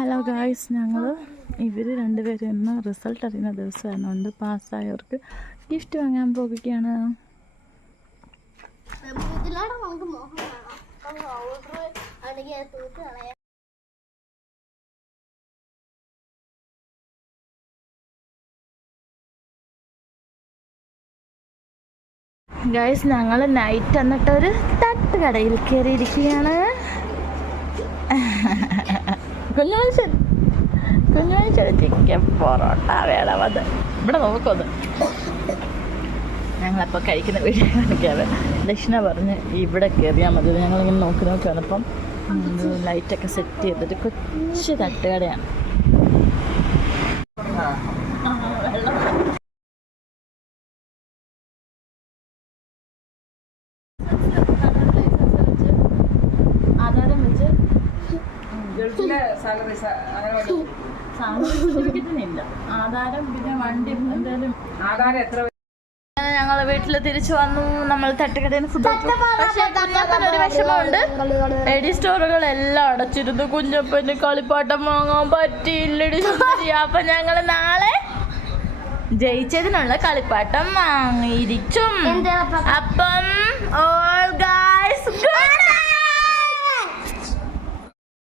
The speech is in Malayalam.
ഹലോ ഗായ്സ്, ഞങ്ങൾ ഇവർ രണ്ടുപേരും ഇന്ന് റിസൾട്ട് അറിയുന്ന ദിവസമായതുകൊണ്ട് പാസ്സായവർക്ക് ഗിഫ്റ്റ് വാങ്ങാൻ പോകുകയാണ്. ഗായ്സ്, ഞങ്ങൾ നൈറ്റ് എന്നിട്ടൊരു തട്ടുകടയിൽ കയറിയിരിക്കുകയാണ്. കുഞ്ഞുമനുഷ്യൻ ചിക്കൻ പൊറോട്ട വേണം. അത് ഇവിടെ നോക്കുന്നത് ഞങ്ങളപ്പോൾ കഴിക്കുന്ന വീഡിയോ കാണിക്കാറ്. ദക്ഷിണ പറഞ്ഞ് ഇവിടെ കയറിയാൽ മതി. ഞങ്ങളിങ്ങനെ നോക്കി വന്നപ്പം ലൈറ്റൊക്കെ സെറ്റ് ചെയ്തിട്ട് കൊച്ചു തട്ടുകടയാണ്. ആധാരം വെച്ച് സർട്ടിഫിക്കറ്റിനില്ല, ആധാരം പിന്നെ വണ്ടി എന്തായാലും ആധാരം എത്ര. ഞങ്ങൾ വീട്ടിൽ തിരിച്ചു വന്നു. നമ്മൾ തട്ടുകടയിൽ ഫുഡ് കഴിച്ചു. പക്ഷേ കുഞ്ഞപ്പനൊരു വിഷമമുണ്ട്. എഡി സ്റ്റോറുകളെല്ലാം അടച്ചിരുന്നു. കുഞ്ഞപ്പന് കളിപ്പാട്ടം വാങ്ങാൻ പറ്റിയില്ലടി. അപ്പൊ ഞങ്ങൾ നാളെ ജയിച്ചതിനുള്ള കളിപ്പാട്ടം വാങ്ങിയിരിക്കും. അപ്പം ഓൾ ഗായ്സ്